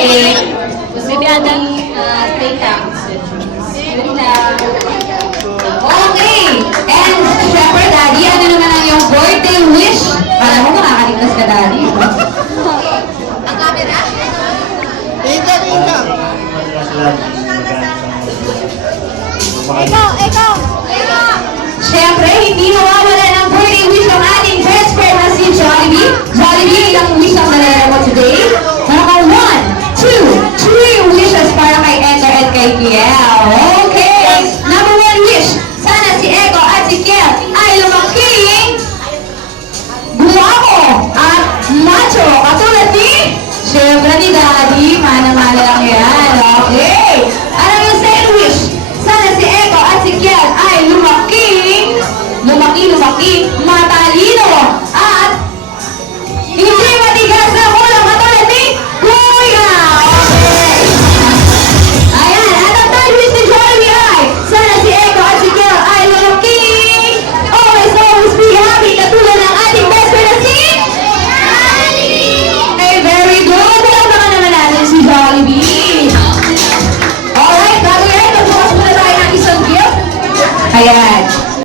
Baby Ada. Stay calm. Yun lang. Okay. And syempre, Daddy, ano naman ang iyong birthday wish? Para mo makakaligtas ka, Daddy. Ang camera? Ika.